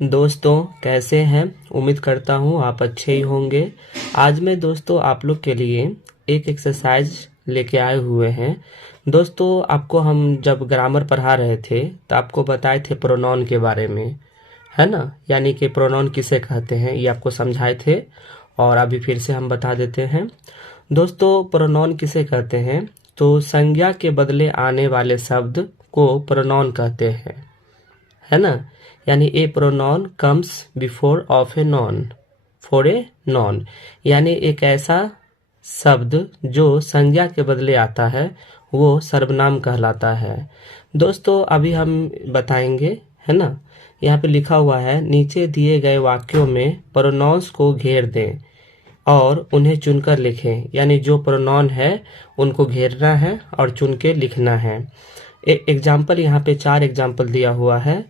दोस्तों कैसे हैं। उम्मीद करता हूँ आप अच्छे ही होंगे। आज मैं दोस्तों आप लोग के लिए एक एक्सरसाइज लेके आए हुए हैं। दोस्तों आपको हम जब ग्रामर पढ़ा रहे थे तो आपको बताए थे प्रोनाउन के बारे में, है ना। यानी कि प्रोनाउन किसे कहते हैं ये आपको समझाए थे और अभी फिर से हम बता देते हैं। दोस्तों प्रोनाउन किसे कहते हैं, तो संज्ञा के बदले आने वाले शब्द को प्रोनाउन कहते हैं, है ना। यानी a pronoun comes before of a noun for a noun, यानी एक ऐसा शब्द जो संज्ञा के बदले आता है वो सर्वनाम कहलाता है। दोस्तों अभी हम बताएंगे, है ना। यहाँ पे लिखा हुआ है नीचे दिए गए वाक्यों में प्रोनाउंस को घेर दें और उन्हें चुनकर लिखें। यानी जो प्रोनाउन है उनको घेरना है और चुन के लिखना है। एग्जाम्पल यहाँ पे 4 एग्जाम्पल दिया हुआ है।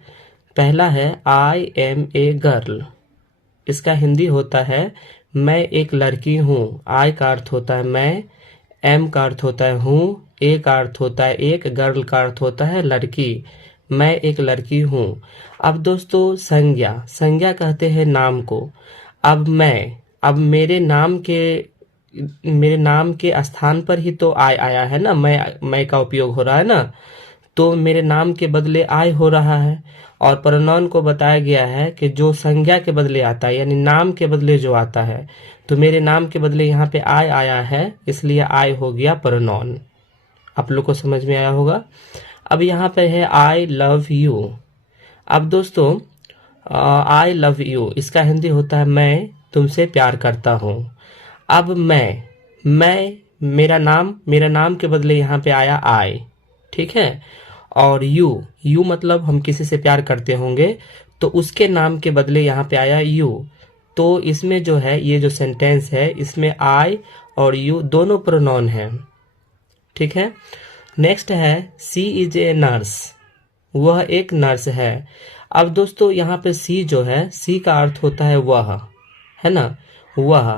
पहला है आई एम ए गर्ल, इसका हिंदी होता है मैं एक लड़की हूँ। आई का अर्थ होता है मैं, एम का अर्थ होता है हूँ, ए का अर्थ होता है एक, गर्ल का अर्थ होता है लड़की। मैं एक लड़की हूँ। अब दोस्तों संज्ञा कहते हैं नाम को। अब मेरे नाम के स्थान पर ही तो आई आया है ना, मैं का उपयोग हो रहा है ना, तो मेरे नाम के बदले आई हो रहा है। और प्रोनाउन को बताया गया है कि जो संज्ञा के बदले आता है यानी नाम के बदले जो आता है, तो मेरे नाम के बदले यहाँ पे आई आया है, इसलिए आई हो गया प्रोनाउन। आप लोग को समझ में आया होगा। अब यहाँ पे है आई लव यू। अब दोस्तों आई लव यू इसका हिंदी होता है मैं तुमसे प्यार करता हूँ। अब मेरा नाम के बदले यहाँ पे आया आई, ठीक है। और यू मतलब हम किसी से प्यार करते होंगे तो उसके नाम के बदले यहाँ पे आया यू। तो इसमें जो है ये जो सेंटेंस है इसमें आई और यू दोनों प्रोनाउन हैं, ठीक है। नेक्स्ट है सी इज ए नर्स, वह एक नर्स है। अब दोस्तों यहाँ पे सी जो है, सी का अर्थ होता है वह, है ना, वह।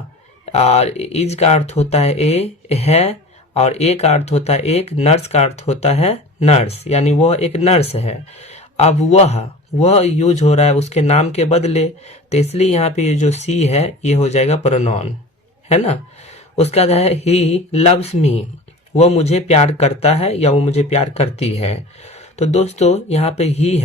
और इज का अर्थ होता है ए है, और ए का अर्थ होता है एक, नर्स का अर्थ होता है नर्स, यानी वह एक नर्स है। अब वह यूज हो रहा है उसके नाम के बदले, तो इसलिए यहाँ पे ये जो सी है ये हो जाएगा प्रोनाउन, है ना। उसका है ही लव्स मी, वह मुझे प्यार करता है या वो मुझे प्यार करती है। तो दोस्तों यहाँ पे ही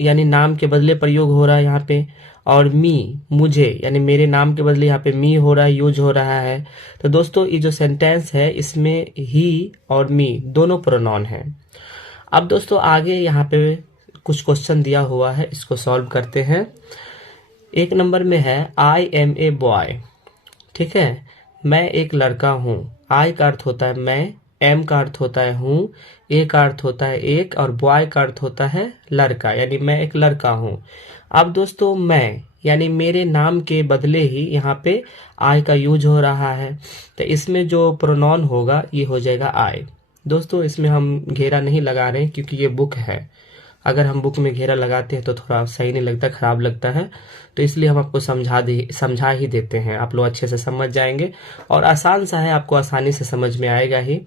यानी नाम के बदले प्रयोग हो रहा है यहाँ पे। और मी मुझे यानी मेरे नाम के बदले यहाँ पे मी हो रहा है, यूज हो रहा है। तो दोस्तों ये जो सेंटेंस है इसमें ही और मी दोनों प्रोनाउन हैं। अब दोस्तों आगे यहाँ पे कुछ क्वेश्चन दिया हुआ है, इसको सॉल्व करते हैं। 1 नंबर में है आई एम ए बॉय, ठीक है, मैं एक लड़का हूँ। आई का अर्थ होता है मैं, एम का अर्थ होता है हूँ, ए का अर्थ होता है एक, और बॉय का अर्थ होता है लड़का, यानी मैं एक लड़का हूँ। अब दोस्तों मैं यानी मेरे नाम के बदले ही यहाँ पे आई का यूज हो रहा है, तो इसमें जो प्रोनाउन होगा ये हो जाएगा आई। दोस्तों इसमें हम घेरा नहीं लगा रहे हैं क्योंकि ये बुक है। अगर हम बुक में घेरा लगाते हैं तो थोड़ा सही नहीं लगता, खराब लगता है, तो इसलिए हम आपको समझा ही देते हैं। आप लोग अच्छे से समझ जाएंगे और आसान सा है, आपको आसानी से समझ में आएगा ही।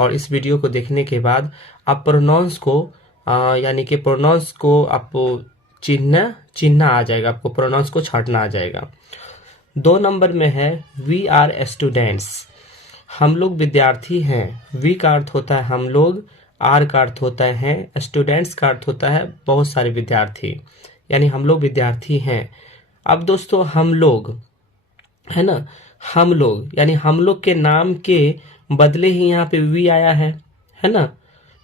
और इस वीडियो को देखने के बाद आप प्रोनाउंस को यानी कि प्रोनाउंस को आपको चिन्हना आ जाएगा, आपको प्रोनाउंस को छांटना आ जाएगा। 2 नंबर में है वी आर स्टूडेंट्स, हम लोग विद्यार्थी हैं। वी का अर्थ होता है हम लोग, आर का अर्थ होता है, स्टूडेंट्स का अर्थ होता है बहुत सारे विद्यार्थी, यानी हम लोग विद्यार्थी हैं। अब दोस्तों हम लोग, है ना, हम लोग यानी हम लोग के नाम के बदले ही यहाँ पे वी आया है ना,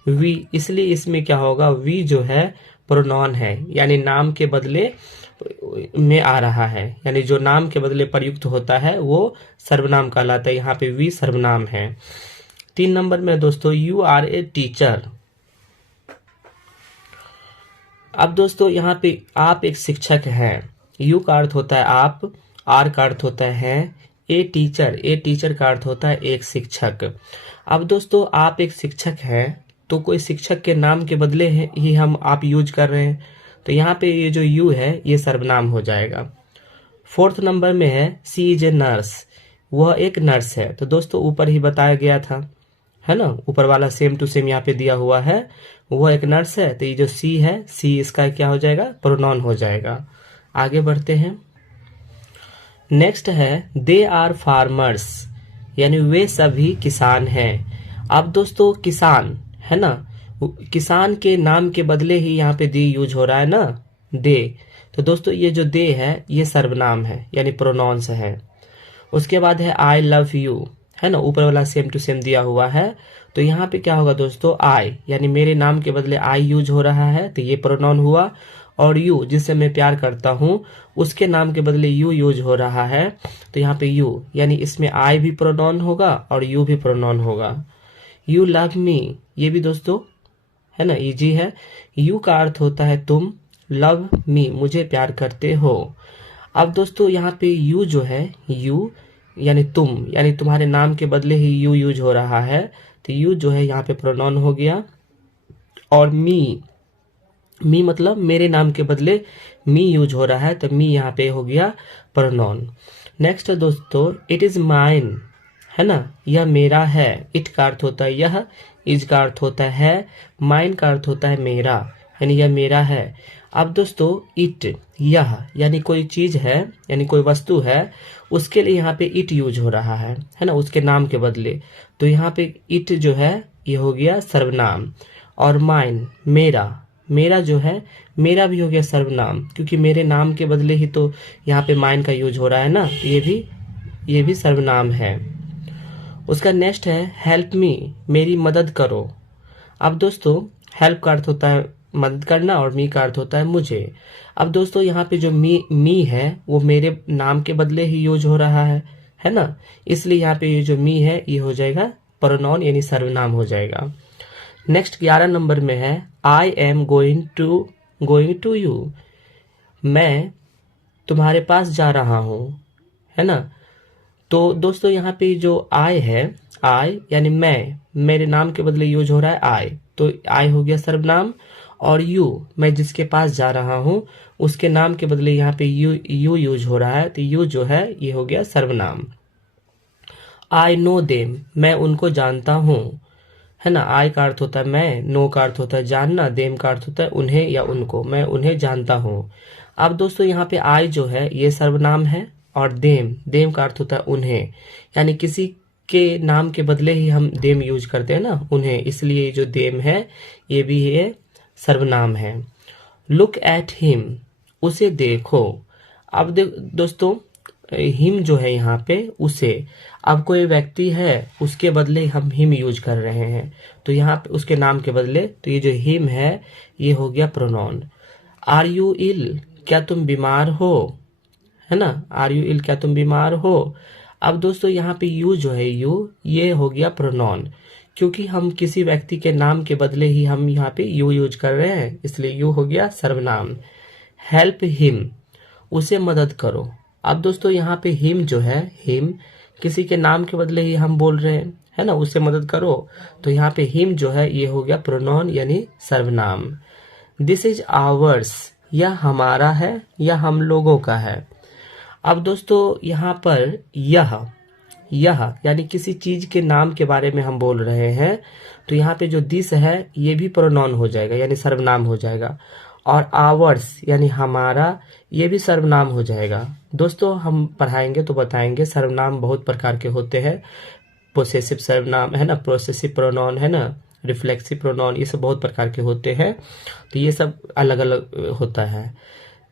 वी, इसलिए इसमें क्या होगा, वी जो है प्रोनाउन है, यानी नाम के बदले में आ रहा है, यानी जो नाम के बदले प्रयुक्त होता है वो सर्वनाम कहलाता है। यहाँ पे वी सर्वनाम है। 3 नंबर में दोस्तों यू आर ए टीचर। अब दोस्तों यहाँ पे आप एक शिक्षक हैं। यू का अर्थ होता है आप, आर का अर्थ होता है ए टीचर का अर्थ होता है एक शिक्षक। अब दोस्तों आप एक शिक्षक हैं तो कोई शिक्षक के नाम के बदले ही हम आप यूज कर रहे हैं, तो यहाँ पे ये जो यू है ये सर्वनाम हो जाएगा। 4th नंबर में है सी इज ए नर्स, वह एक नर्स है। तो दोस्तों ऊपर ही बताया गया था, है ना, ऊपर वाला सेम टू सेम यहाँ पे दिया हुआ है, वो एक नर्स है, तो ये जो सी है, सी इसका क्या हो जाएगा, प्रोनाउन हो जाएगा। आगे बढ़ते हैं। नेक्स्ट है दे आर फार्मर्स, यानी वे सभी किसान हैं। अब दोस्तों किसान है ना, किसान के नाम के बदले ही यहाँ पे दी यूज हो रहा है ना, दे। तो दोस्तों ये जो दे है ये सर्वनाम है, यानी प्रोनाउंस है। उसके बाद है आई लव यू, है ना, ऊपर वाला सेम टू सेम दिया हुआ है। तो यहाँ पे क्या होगा दोस्तों, आई यानी मेरे नाम के बदले आई यूज हो रहा है, तो ये प्रोनाउन हुआ। और यू जिससे मैं प्यार करता हूँ उसके नाम के बदले यू यूज हो रहा है, तो यहाँ पे यू यानी इसमें आई भी प्रोनाउन होगा और यू भी प्रोनाउन होगा। यू लव मी, ये भी दोस्तों है ना इजी है। यू का अर्थ होता है तुम, लव मी मुझे प्यार करते हो। अब दोस्तों यहाँ पे यू जो है, यू यानी तुम, यानी तुम्हारे नाम के बदले ही यू यूज हो रहा है, तो यू जो है यहाँ पे प्रोनाउन हो गया। और मी, मी मतलब मेरे नाम के बदले मी यूज हो रहा है, तो मी यहाँ पे हो गया प्रोनाउन। नेक्स्ट दोस्तों इट इज माइन, है ना, यह मेरा है। इट का अर्थ होता है यह, इज का अर्थ होता है, माइन का अर्थ होता है मेरा, यानी यह मेरा है। अब दोस्तों इट, यह यानी कोई चीज है, यानी कोई वस्तु है, उसके लिए यहाँ पे इट यूज हो रहा है ना, उसके नाम के बदले। तो यहाँ पे इट जो है ये हो गया सर्वनाम। और माइन मेरा, मेरा जो है मेरा भी हो गया सर्वनाम, क्योंकि मेरे नाम के बदले ही तो यहाँ पे माइन का यूज हो रहा है ना, तो ये भी सर्वनाम है। उसका नेक्स्ट है हेल्प मी, मेरी मदद करो। अब दोस्तों हेल्प का अर्थ होता है मदद करना और मी का अर्थ होता है मुझे। अब दोस्तों यहाँ पे जो मी है वो मेरे नाम के बदले ही यूज हो रहा है ना, इसलिए यहाँ पे ये जो मी है ये हो जाएगा प्रोनाउन यानी सर्वनाम हो जाएगा। नेक्स्ट 11 नंबर में है I am going to you, मैं तुम्हारे पास जा रहा हूँ, है ना। तो दोस्तों यहाँ पे जो आई है, आई यानी मैं, मेरे नाम के बदले यूज हो रहा है आई, तो आई हो गया सर्वनाम। और यू मैं जिसके पास जा रहा हूँ उसके नाम के बदले यहाँ पे यू यूज हो रहा है, तो यू जो है ये हो गया सर्वनाम। आई नो देम, मैं उनको जानता हूँ, है ना। आई का अर्थ होता है मैं, नो का अर्थ होता है जानना, देम का अर्थ होता है उन्हें या उनको, मैं उन्हें जानता हूँ। अब दोस्तों यहाँ पे आई जो है ये सर्वनाम है, और देम का अर्थ होता है उन्हें, यानी किसी के नाम के बदले ही हम देम यूज करते हैं ना, उन्हें, इसलिए जो देम है ये भी है सर्वनाम है। लुक एट हिम, उसे देखो। अब दोस्तों हिम जो है यहाँ पे उसे, अब कोई व्यक्ति है उसके बदले हम हिम यूज कर रहे हैं, तो यहाँ पे उसके नाम के बदले, तो ये जो हिम है ये हो गया प्रोनाउन। आर यू इल, क्या तुम बीमार हो, है ना, आर यू इल क्या तुम बीमार हो। अब दोस्तों यहाँ पे यू जो है यू ये हो गया प्रोनाउन, क्योंकि हम किसी व्यक्ति के नाम के बदले ही हम यहाँ पे यू यूज कर रहे हैं, इसलिए यू हो गया सर्वनाम। हेल्प हिम, उसे मदद करो। अब दोस्तों यहाँ पे हिम जो है, हिम किसी के नाम के बदले ही हम बोल रहे हैं, है ना, उससे मदद करो, तो यहाँ पे हिम जो है ये हो गया प्रोनाउन यानी सर्वनाम। दिस इज आवर्स, यह हमारा है या हम लोगों का है। अब दोस्तों यहाँ पर यह यानी किसी चीज के नाम के बारे में हम बोल रहे हैं, तो यहाँ पे जो दिस है ये भी प्रोनाउन हो जाएगा यानी सर्वनाम हो जाएगा। और आवर्स यानी हमारा ये भी सर्वनाम हो जाएगा। दोस्तों हम पढ़ाएंगे तो बताएंगे सर्वनाम बहुत प्रकार के होते हैं, पोसेसिव सर्वनाम है ना, प्रोसेसिव प्रोनाउन है ना, रिफ्लेक्सिव प्रोनाउन, ये सब बहुत प्रकार के होते हैं, तो ये सब अलग अलग होता है।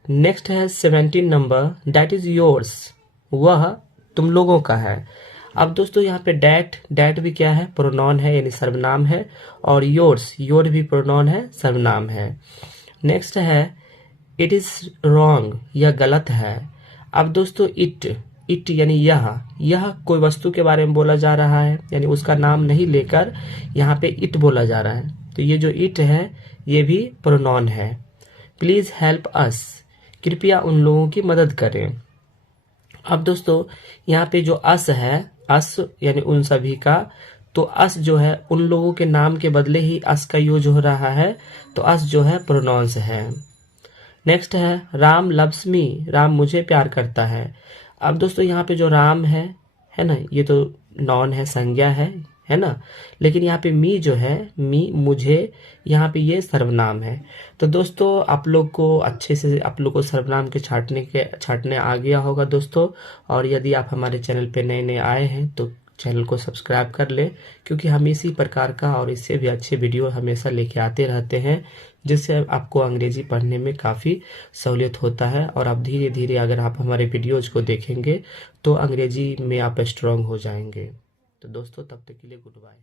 नेक्स्ट है 17 नंबर, डैट इज योर्स, वह तुम लोगों का है। अब दोस्तों यहाँ पे डैट भी क्या है, प्रोनाउन है यानी सर्वनाम है, और योर भी प्रोनाउन है सर्वनाम है। नेक्स्ट है इट इज रॉन्ग, यह गलत है। अब दोस्तों इट यानी यह कोई वस्तु के बारे में बोला जा रहा है, यानी उसका नाम नहीं लेकर यहाँ पे इट बोला जा रहा है, तो ये जो इट है ये भी प्रोनाउन है। प्लीज हेल्प अस, कृपया उन लोगों की मदद करें। अब दोस्तों यहाँ पे जो अस है, अस यानी उन सभी का, तो अस जो है उन लोगों के नाम के बदले ही अस का यूज हो रहा है, तो अस जो है प्रोनाउंस है। नेक्स्ट है राम लव्स मी, राम मुझे प्यार करता है। अब दोस्तों यहाँ पे जो राम है ना, ये तो नॉन है, संज्ञा है है ना। लेकिन यहाँ पे मी जो है, मी, मुझे, यहाँ पे ये सर्वनाम है। तो दोस्तों आप लोग को अच्छे से, आप लोग को सर्वनाम के छाटने आ गया होगा दोस्तों। और यदि आप हमारे चैनल पे नए नए आए हैं तो चैनल को सब्सक्राइब कर लें, क्योंकि हम इसी प्रकार का और इससे भी अच्छे वीडियो हमेशा लेके आते रहते हैं, जिससे आपको अंग्रेजी पढ़ने में काफ़ी सहूलियत होता है। और आप धीरे धीरे अगर आप हमारे वीडियोज को देखेंगे तो अंग्रेजी में आप स्ट्रांग हो जाएंगे। तो दोस्तों तब तक के लिए गुड बाय।